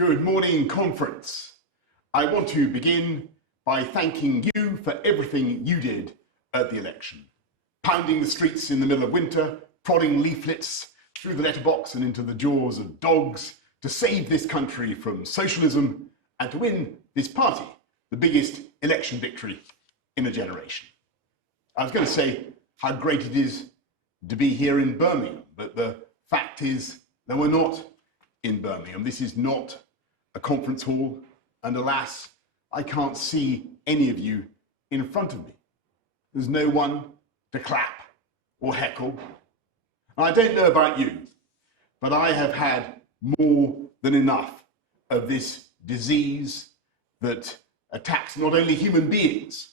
Good morning, conference. I want to begin by thanking you for everything you did at the election. Pounding the streets in the middle of winter, prodding leaflets through the letterbox and into the jaws of dogs to save this country from socialism and to win this party the biggest election victory in a generation. I was going to say how great it is to be here in Birmingham, but the fact is that we're not in Birmingham. This is not a conference hall, and alas, I can't see any of you in front of me. There's no one to clap or heckle. And I don't know about you, but I have had more than enough of this disease that attacks not only human beings,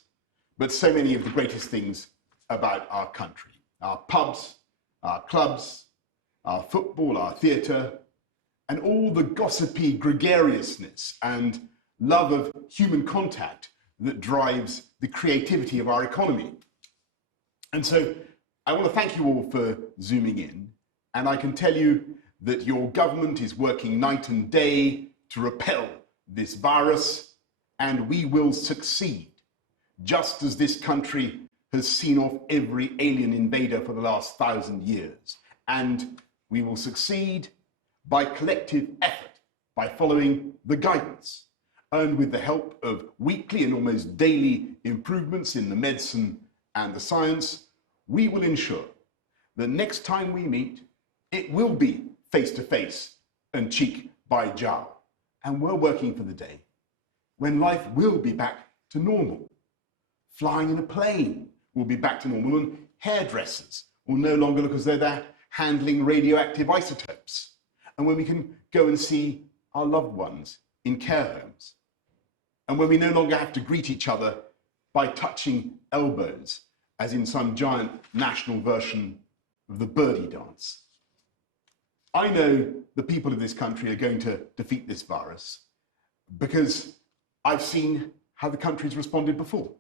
but so many of the greatest things about our country. Our pubs, our clubs, our football, our theatre, and all the gossipy gregariousness and love of human contact that drives the creativity of our economy. And so I want to thank you all for zooming in, and I can tell you that your government is working night and day to repel this virus, and we will succeed, just as this country has seen off every alien invader for the last 1,000 years. And we will succeed by collective effort, by following the guidance, and with the help of weekly and almost daily improvements in the medicine and the science, we will ensure that next time we meet, it will be face to face and cheek by jowl. And we're working for the day when life will be back to normal. Flying in a plane will be back to normal, and hairdressers will no longer look as though they're handling radioactive isotopes. And when we can go and see our loved ones in care homes. And when we no longer have to greet each other by touching elbows, as in some giant national version of the birdie dance. I know the people of this country are going to defeat this virus because I've seen how the country's responded before,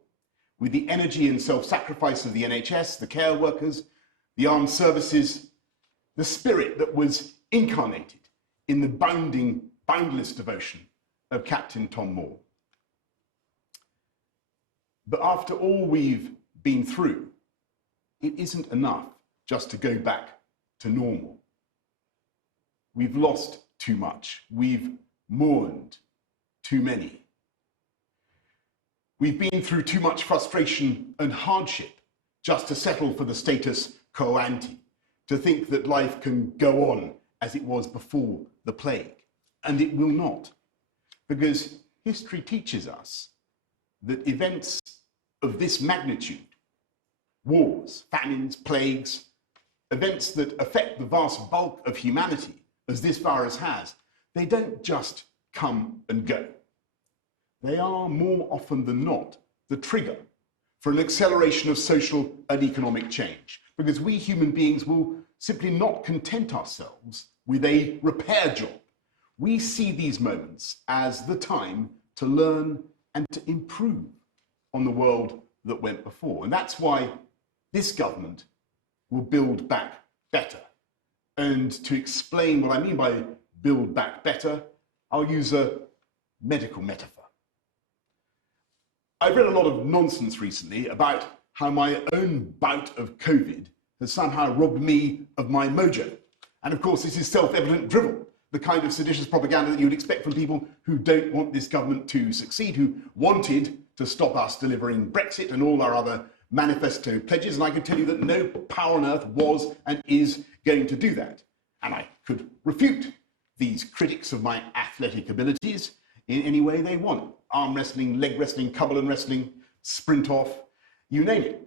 with the energy and self-sacrifice of the NHS, the care workers, the armed services, the spirit that was incarnated in the boundless devotion of Captain Tom Moore. But after all we've been through, it isn't enough just to go back to normal. We've lost too much. We've mourned too many. We've been through too much frustration and hardship just to settle for the status quo ante, to think that life can go on as it was before the plague. And it will not, because history teaches us that events of this magnitude, wars, famines, plagues, events that affect the vast bulk of humanity, as this virus has, they don't just come and go. They are more often than not the trigger for an acceleration of social and economic change, because we human beings will simply not content ourselves with a repair job. We see these moments as the time to learn and to improve on the world that went before. And that's why this government will build back better. And to explain what I mean by build back better, I'll use a medical metaphor. I've read a lot of nonsense recently about how my own bout of COVID has somehow robbed me of my mojo. And of course, this is self-evident drivel, the kind of seditious propaganda that you would expect from people who don't want this government to succeed, who wanted to stop us delivering Brexit and all our other manifesto pledges. And I can tell you that no power on earth was and is going to do that. And I could refute these critics of my athletic abilities in any way they want. Arm wrestling, leg wrestling, Cumberland wrestling, sprint off, you name it.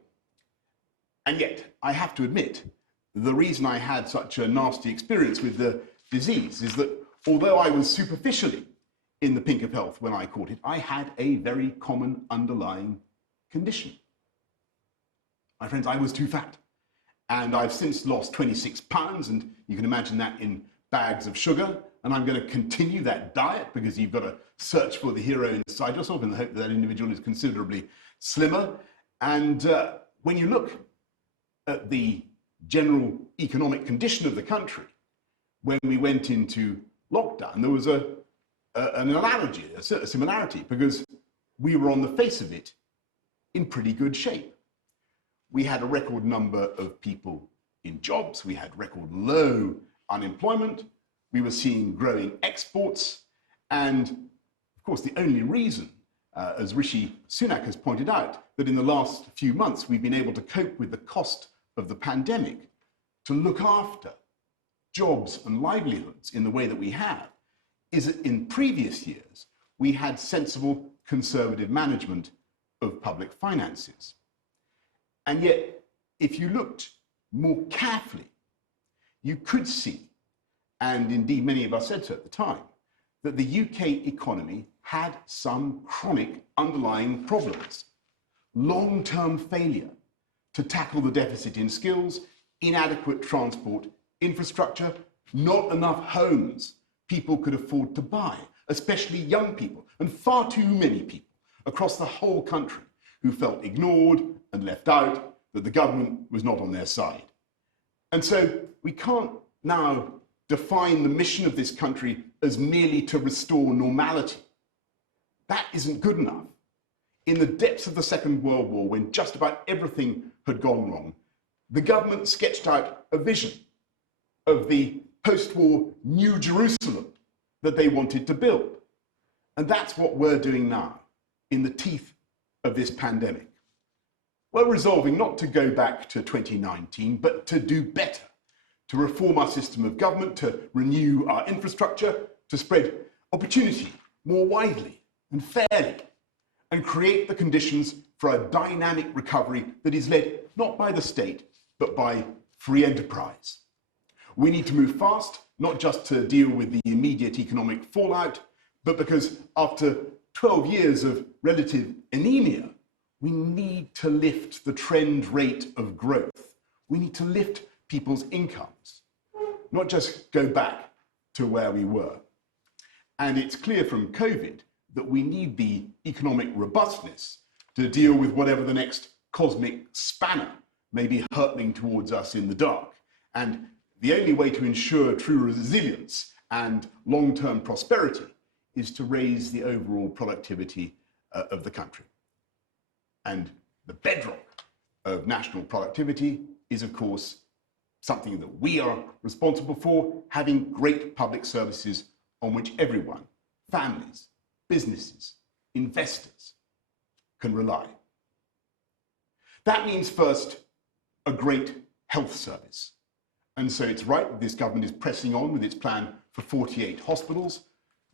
And yet, I have to admit, the reason I had such a nasty experience with the disease is that although I was superficially in the pink of health when I caught it, I had a very common underlying condition. My friends, I was too fat. And I've since lost 26 pounds, and you can imagine that in bags of sugar. And I'm going to continue that diet because you've got to search for the hero inside yourself in the hope that that individual is considerably slimmer. And when you look at the general economic condition of the country, when we went into lockdown, there was a an analogy, a similarity, because we were on the face of it in pretty good shape. We had a record number of people in jobs, we had record low unemployment, we were seeing growing exports, and of course the only reason, as Rishi Sunak has pointed out, that in the last few months we've been able to cope with the cost of the pandemic, to look after jobs and livelihoods in the way that we have, is that in previous years we had sensible conservative management of public finances. And yet, if you looked more carefully, you could see, and indeed many of us said so at the time, that the UK economy had some chronic underlying problems. Long-term failure to tackle the deficit in skills, inadequate transport infrastructure, not enough homes people could afford to buy, especially young people, and far too many people across the whole country who felt ignored and left out, that the government was not on their side. And so we can't now define the mission of this country as merely to restore normality. That isn't good enough. In the depths of the Second World War, when just about everything had gone wrong, the government sketched out a vision of the post-war New Jerusalem that they wanted to build. And that's what we're doing now, in the teeth of this pandemic. We're resolving not to go back to 2019, but to do better, to reform our system of government, to renew our infrastructure, to spread opportunity more widely and fairly, and create the conditions for a dynamic recovery that is led not by the state, but by free enterprise. We need to move fast, not just to deal with the immediate economic fallout, but because after 12 years of relative anemia, we need to lift the trend rate of growth. We need to lift people's incomes, not just go back to where we were. And it's clear from COVID that we need the economic robustness to deal with whatever the next cosmic spanner may be hurtling towards us in the dark. And the only way to ensure true resilience and long-term prosperity is to raise the overall productivity of the country. And the bedrock of national productivity is, of course, something that we are responsible for, having great public services on which everyone, families, businesses, investors, can rely. That means first, a great health service. And so it's right that this government is pressing on with its plan for 48 hospitals.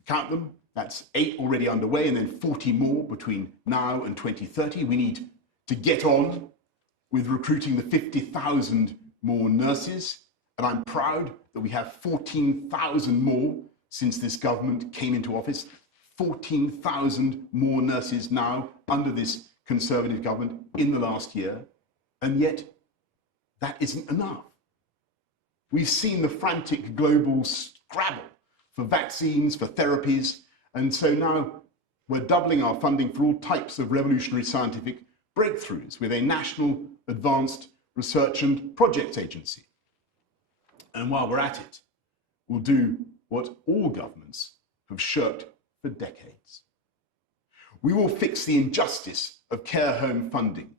Count them, that's 8 already underway, and then 40 more between now and 2030. We need to get on with recruiting the 50,000 more nurses, and I'm proud that we have 14,000 more since this government came into office. 14,000 more nurses now under this Conservative government in the last year, and yet that isn't enough. We've seen the frantic global scrabble for vaccines, for therapies, and so now we're doubling our funding for all types of revolutionary scientific breakthroughs with a national advanced research and projects agency. And while we're at it, we'll do what all governments have shirked for decades. We will fix the injustice of care home funding,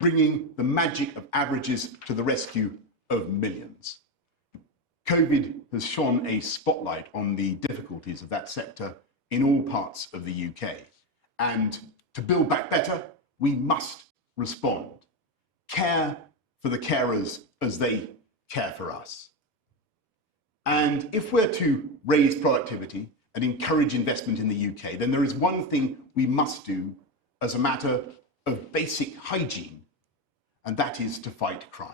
bringing the magic of averages to the rescue of millions. COVID has shone a spotlight on the difficulties of that sector in all parts of the UK. And to build back better, we must respond. Care for the carers as they care for us. And if we're to raise productivity and encourage investment in the UK, then there is one thing we must do as a matter of basic hygiene, and that is to fight crime.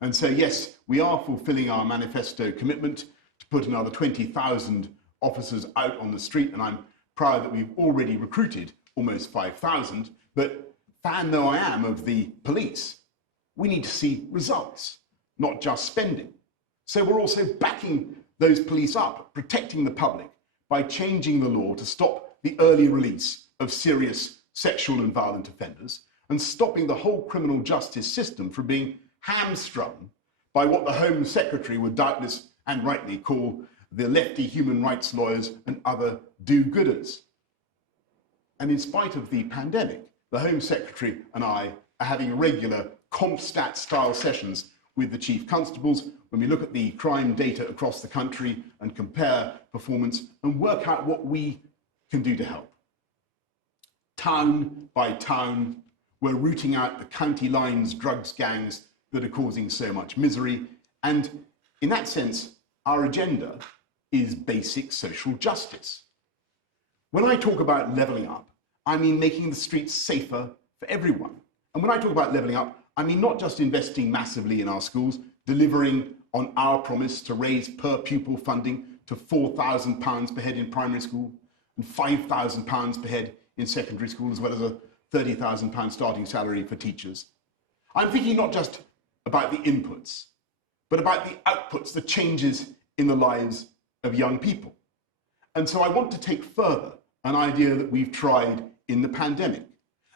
And so, yes, we are fulfilling our manifesto commitment to put another 20,000 officers out on the street, and I'm proud that we've already recruited almost 5,000. But fan though I am of the police, we need to see results, not just spending. So we're also backing those police up, protecting the public by changing the law to stop the early release of serious sexual and violent offenders, and stopping the whole criminal justice system from being hamstrung by what the Home Secretary would doubtless and rightly call the lefty human rights lawyers and other do-gooders. And in spite of the pandemic, the Home Secretary and I are having regular CompStat-style sessions with the Chief Constables when we look at the crime data across the country and compare performance and work out what we can do to help. Town by town, we're rooting out the county lines drugs gangs that are causing so much misery. And in that sense, our agenda is basic social justice. When I talk about levelling up, I mean making the streets safer for everyone. And when I talk about levelling up, I mean not just investing massively in our schools, delivering on our promise to raise per pupil funding to £4,000 per head in primary school and £5,000 per head in secondary school, as well as a £30,000 starting salary for teachers. I'm thinking not just about the inputs, but about the outputs, the changes in the lives of young people. And so I want to take further an idea that we've tried in the pandemic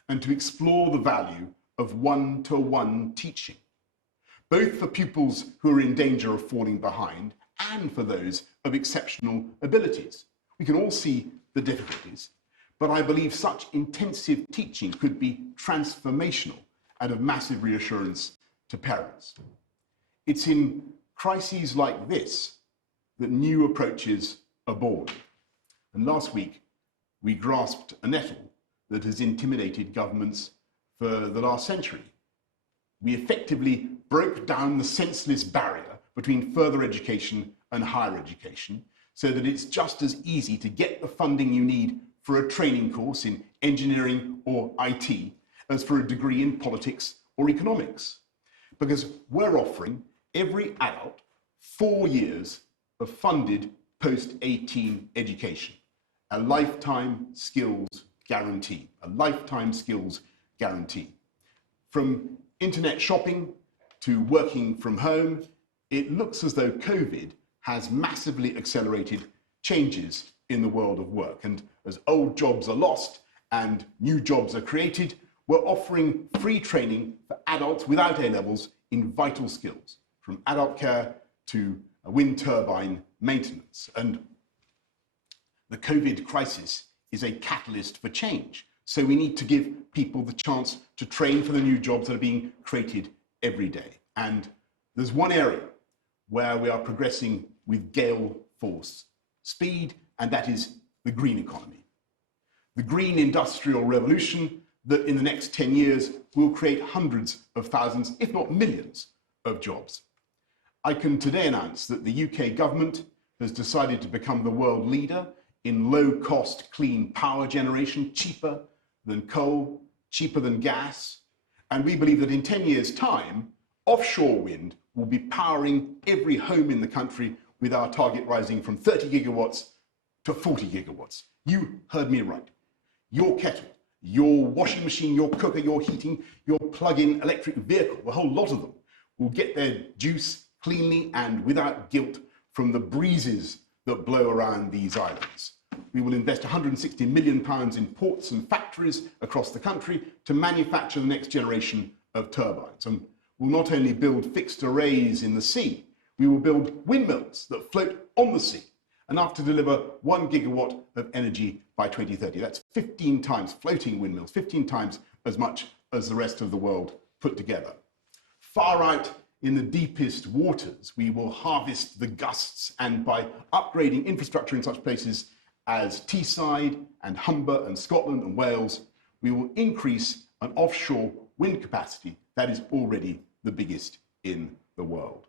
and to explore the value of one-to-one teaching, both for pupils who are in danger of falling behind and for those of exceptional abilities. We can all see the difficulties, but I believe such intensive teaching could be transformational and of massive reassurance to parents. It's in crises like this that new approaches are born. And last week, we grasped a nettle that has intimidated governments for the last century. We effectively broke down the senseless barrier between further education and higher education so that it's just as easy to get the funding you need for a training course in engineering or IT as for a degree in politics or economics. Because we're offering every adult 4 years of funded post-18 education, a lifetime skills guarantee, a lifetime skills guarantee. From internet shopping to working from home, it looks as though COVID has massively accelerated changes in the world of work. And as old jobs are lost and new jobs are created, we're offering free training for adults without A-levels in vital skills, from adult care to wind turbine maintenance. And the COVID crisis is a catalyst for change. So we need to give people the chance to train for the new jobs that are being created every day. And there's one area where we are progressing with gale force speed, and that is the green economy. The green industrial revolution that in the next 10 years will create hundreds of thousands, if not millions, of jobs. I can today announce that the UK government has decided to become the world leader in low-cost clean power generation, cheaper than coal, cheaper than gas. And we believe that in 10 years' time, offshore wind will be powering every home in the country, with our target rising from 30 gigawatts to 40 gigawatts. You heard me right. Your kettle, your washing machine, your cooker, your heating, your plug-in electric vehicle, the whole lot of them will get their juice cleanly and without guilt from the breezes that blow around these islands. We will invest £160 million in ports and factories across the country to manufacture the next generation of turbines. And we'll not only build fixed arrays in the sea, we will build windmills that float on the sea, enough to deliver 1 gigawatt of energy by 2030. That's 15 times, floating windmills, 15 times as much as the rest of the world put together. Far out in the deepest waters, we will harvest the gusts, and by upgrading infrastructure in such places as Teesside and Humber and Scotland and Wales, we will increase an offshore wind capacity that is already the biggest in the world.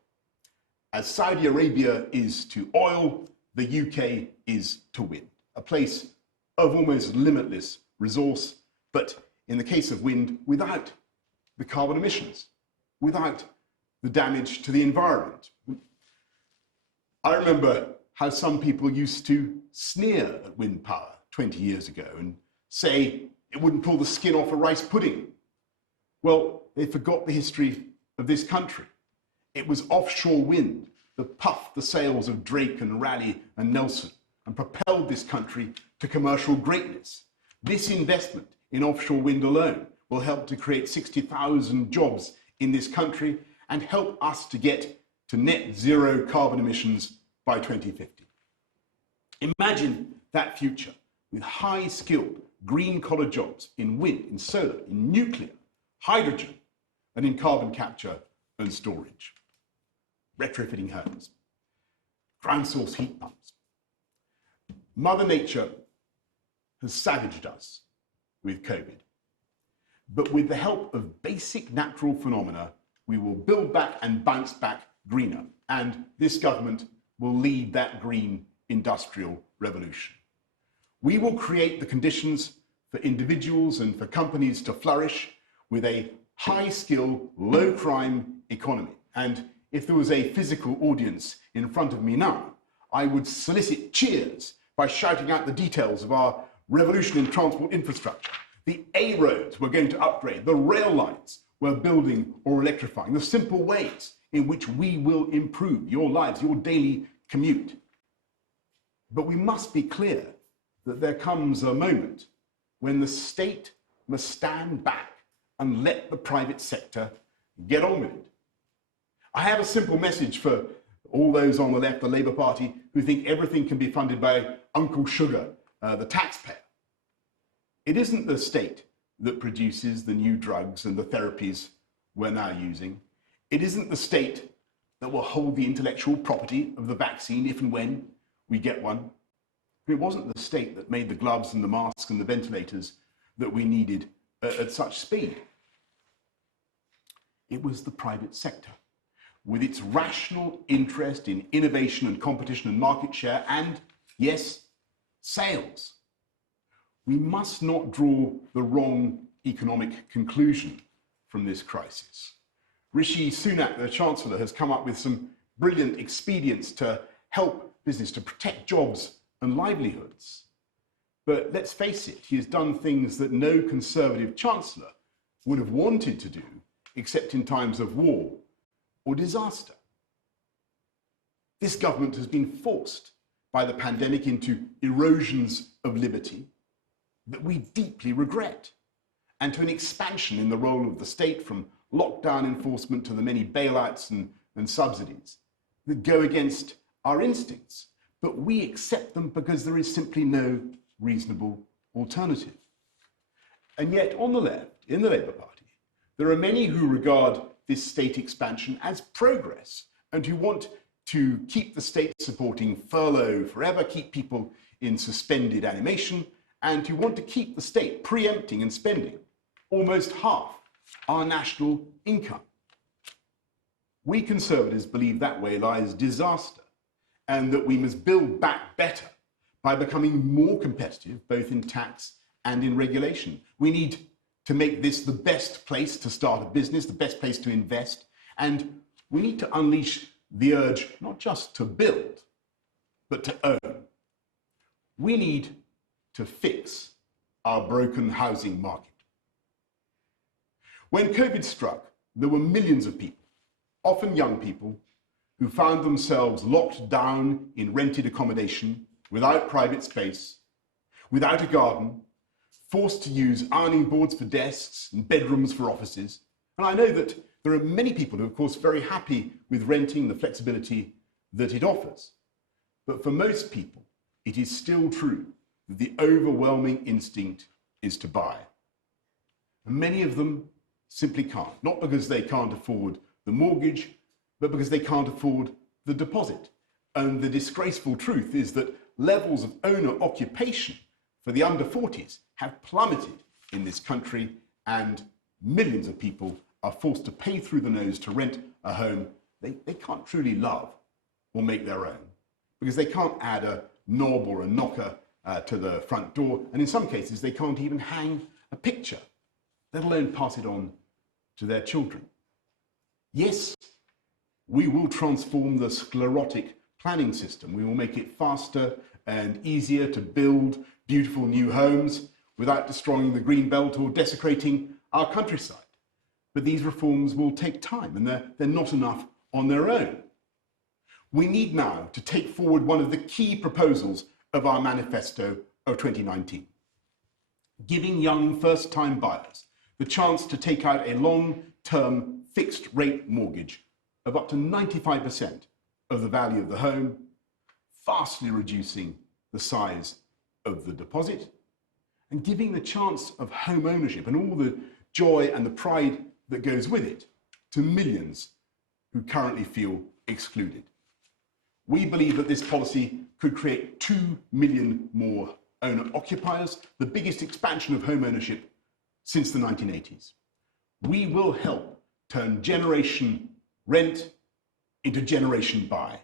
As Saudi Arabia is to oil, the UK is to wind, a place of almost limitless resource, but in the case of wind, without the carbon emissions, without the damage to the environment. I remember how some people used to sneer at wind power 20 years ago and say it wouldn't pull the skin off a rice pudding. Well, they forgot the history of this country. It was offshore wind that puffed the sails of Drake and Raleigh and Nelson and propelled this country to commercial greatness. This investment in offshore wind alone will help to create 60,000 jobs in this country and help us to get to net zero carbon emissions by 2050. Imagine that future with high-skilled, green-collar jobs in wind, in solar, in nuclear, hydrogen, and in carbon capture and storage. Retrofitting homes, ground source heat pumps. Mother Nature has savaged us with COVID. But with the help of basic natural phenomena, we will build back and bounce back greener. And this government will lead that green industrial revolution. We will create the conditions for individuals and for companies to flourish with a high-skill, low-crime economy. And if there was a physical audience in front of me now, I would solicit cheers by shouting out the details of our revolution in transport infrastructure. The A roads we're going to upgrade, the rail lines we're building or electrifying, the simple ways in which we will improve your lives, your daily commute. But we must be clear that there comes a moment when the state must stand back and let the private sector get on with it. I have a simple message for all those on the left, the Labour Party, who think everything can be funded by Uncle Sugar, the taxpayer. It isn't the state that produces the new drugs and the therapies we're now using. It isn't the state that will hold the intellectual property of the vaccine if and when we get one. It wasn't the state that made the gloves and the masks and the ventilators that we needed at such speed. It was the private sector, with its rational interest in innovation and competition and market share and, yes, sales. We must not draw the wrong economic conclusion from this crisis. Rishi Sunak, the Chancellor, has come up with some brilliant expedients to help business, to protect jobs and livelihoods. But let's face it, he has done things that no Conservative Chancellor would have wanted to do, except in times of war or disaster. This government has been forced by the pandemic into erosions of liberty that we deeply regret, and to an expansion in the role of the state, from lockdown enforcement to the many bailouts and subsidies that go against our instincts. But we accept them because there is simply no reasonable alternative. And yet on the left, in the Labour Party, there are many who regard this state expansion as progress and who want to keep the state supporting furlough forever, keep people in suspended animation, and who want to keep the state preempting and spending almost half our national income. We Conservatives believe that way lies disaster, and that we must build back better by becoming more competitive, both in tax and in regulation. We need to make this the best place to start a business, the best place to invest, and we need to unleash the urge not just to build, but to own. We need to fix our broken housing market. When COVID struck, there were millions of people, often young people, who found themselves locked down in rented accommodation, without private space, without a garden, forced to use ironing boards for desks and bedrooms for offices. And I know that there are many people who are, of course, very happy with renting, the flexibility that it offers. But for most people, it is still true that the overwhelming instinct is to buy. And many of them simply can't, not because they can't afford the mortgage, but because they can't afford the deposit. And the disgraceful truth is that levels of owner occupation for the under 40s have plummeted in this country, and millions of people are forced to pay through the nose to rent a home they can't truly love or make their own, because they can't add a knob or a knocker to the front door, and in some cases they can't even hang a picture, let alone pass it on to their children. Yes, we will transform the sclerotic planning system. We will make it faster and easier to build beautiful new homes without destroying the green belt or desecrating our countryside. But these reforms will take time, and they're not enough on their own. We need now to take forward one of the key proposals of our manifesto of 2019, giving young first-time buyers the chance to take out a long-term fixed-rate mortgage of up to 95% of the value of the home, vastly reducing the size of the deposit, and giving the chance of home ownership and all the joy and the pride that goes with it to millions who currently feel excluded. We believe that this policy could create 2 million more owner-occupiers, the biggest expansion of home ownership since the 1980s. We will help turn generation rent into generation buy.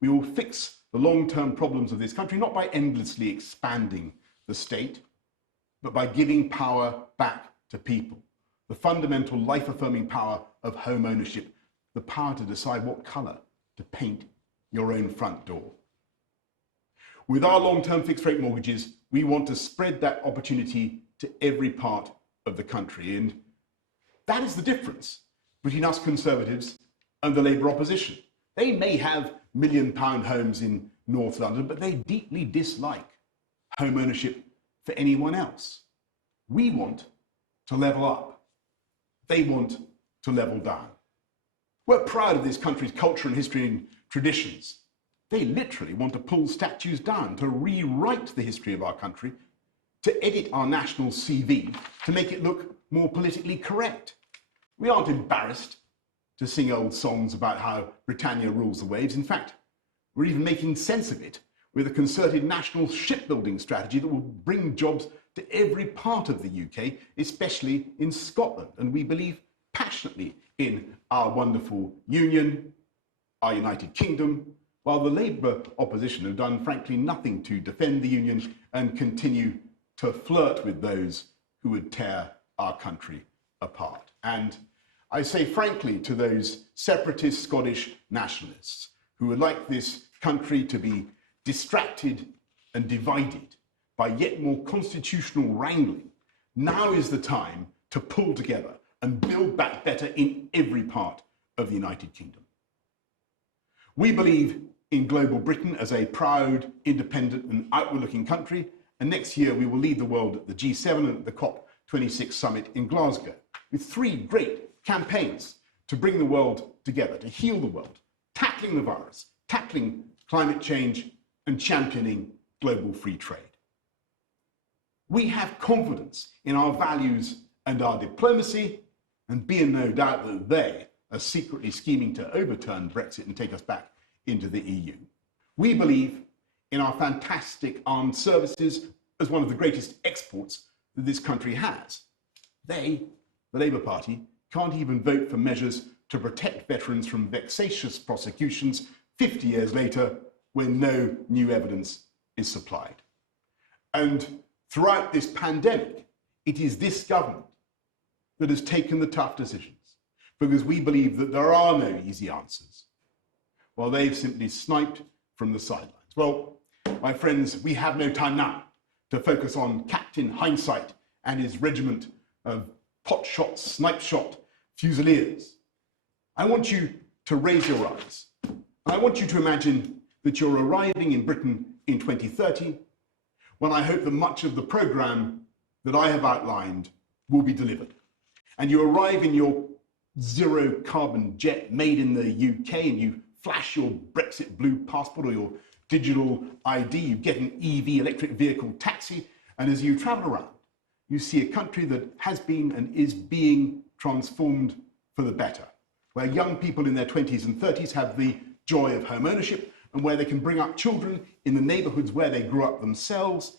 We will fix the long-term problems of this country, not by endlessly expanding the state, but by giving power back to people. The fundamental life-affirming power of home ownership, the power to decide what colour to paint your own front door. With our long-term fixed-rate mortgages, we want to spread that opportunity to every part of the country. And that is the difference between us Conservatives and the Labour opposition. They may have million-pound homes in North London, but they deeply dislike home ownership for anyone else. We want to level up. They want to level down. We're proud of this country's culture and history and traditions. They literally want to pull statues down, to rewrite the history of our country, to edit our national CV, to make it look more politically correct. We aren't embarrassed to sing old songs about how Britannia rules the waves. In fact, we're even making sense of it with a concerted national shipbuilding strategy that will bring jobs to every part of the UK, especially in Scotland. And we believe passionately in our wonderful union, our United Kingdom, while the Labour opposition have done, frankly, nothing to defend the union and continue to flirt with those who would tear our country apart. And I say frankly to those separatist Scottish nationalists who would like this country to be distracted and divided by yet more constitutional wrangling, now is the time to pull together and build back better in every part of the United Kingdom. We believe in global Britain as a proud, independent and outward-looking country, and next year we will lead the world at the G7 and at the COP26 summit in Glasgow, with 3 great campaigns to bring the world together, to heal the world, tackling the virus, tackling climate change and championing global free trade. We have confidence in our values and our diplomacy, and be in no doubt that they are secretly scheming to overturn Brexit and take us back into the EU. We believe in our fantastic armed services as one of the greatest exports that this country has. They, the Labour Party, can't even vote for measures to protect veterans from vexatious prosecutions 50 years later when no new evidence is supplied. And throughout this pandemic, it is this government that has taken the tough decisions, because we believe that there are no easy answers, while they've simply sniped from the sidelines. Well, my friends, we have no time now to focus on Captain Hindsight and his regiment of pot-shot, snipe-shot fusiliers. I want you to raise your eyes, and I want you to imagine that you're arriving in Britain in 2030, when I hope that much of the programme that I have outlined will be delivered. And you arrive in your zero-carbon jet made in the UK, and you flash your Brexit blue passport or your digital ID, you get an EV electric vehicle taxi, and as you travel around, you see a country that has been and is being transformed for the better, where young people in their 20s and 30s have the joy of home ownership, and where they can bring up children in the neighbourhoods where they grew up themselves,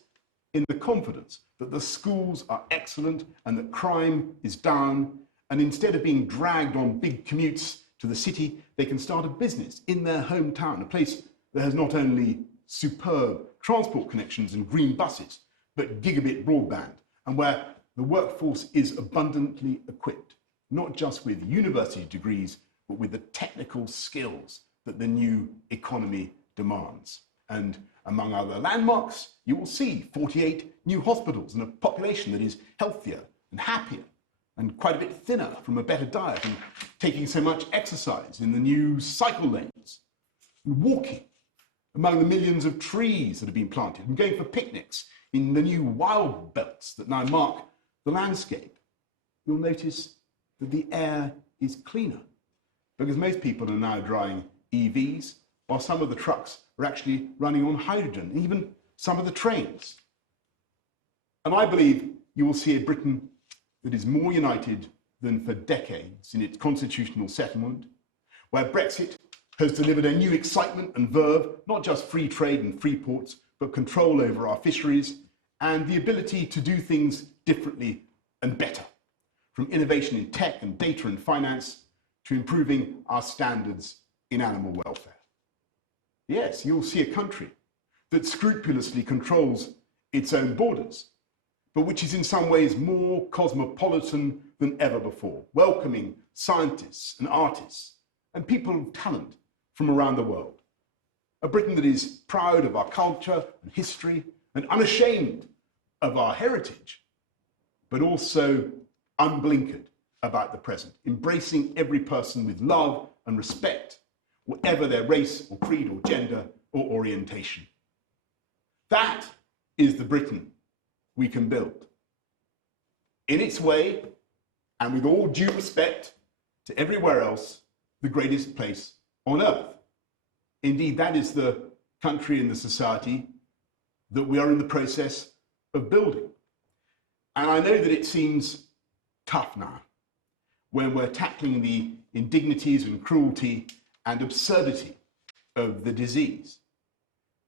in the confidence that the schools are excellent and that crime is down, and instead of being dragged on big commutes to the city, they can start a business in their hometown, a place that has not only superb transport connections and green buses, but gigabit broadband, and where the workforce is abundantly equipped, not just with university degrees, but with the technical skills that the new economy demands. And among other landmarks, you will see 48 new hospitals and a population that is healthier and happier and quite a bit thinner from a better diet and taking so much exercise in the new cycle lanes, and walking among the millions of trees that have been planted, and going for picnics in the new wild belts that now mark the landscape. You'll notice that the air is cleaner, because most people are now driving EVs, while some of the trucks are actually running on hydrogen. Even some of the trains. And I believe you will see a Britain that is more united than for decades in its constitutional settlement, where Brexit has delivered a new excitement and verve, not just free trade and free ports, but control over our fisheries and the ability to do things differently and better, from innovation in tech and data and finance to improving our standards in animal welfare. Yes, you'll see a country that scrupulously controls its own borders, but which is in some ways more cosmopolitan than ever before, welcoming scientists and artists and people of talent from around the world. A Britain that is proud of our culture and history and unashamed of our heritage, but also unblinkered about the present, embracing every person with love and respect, whatever their race or creed or gender or orientation. That is the Britain we can build. In its way, and with all due respect to everywhere else, the greatest place on earth. Indeed, that is the country and the society that we are in the process of building. And I know that it seems tough now when we're tackling the indignities and cruelty and absurdity of the disease.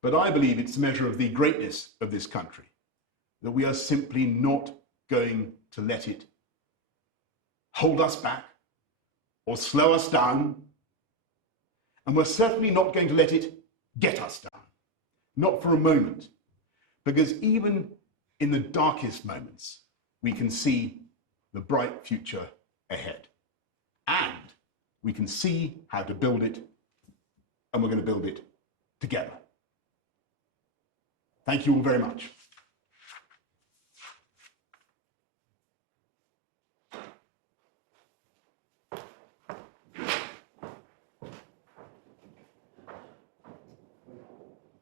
But I believe it's a measure of the greatness of this country that we are simply not going to let it hold us back or slow us down. And we're certainly not going to let it get us down, not for a moment, because even in the darkest moments, we can see the bright future ahead. And we can see how to build it, and we're going to build it together. Thank you all very much.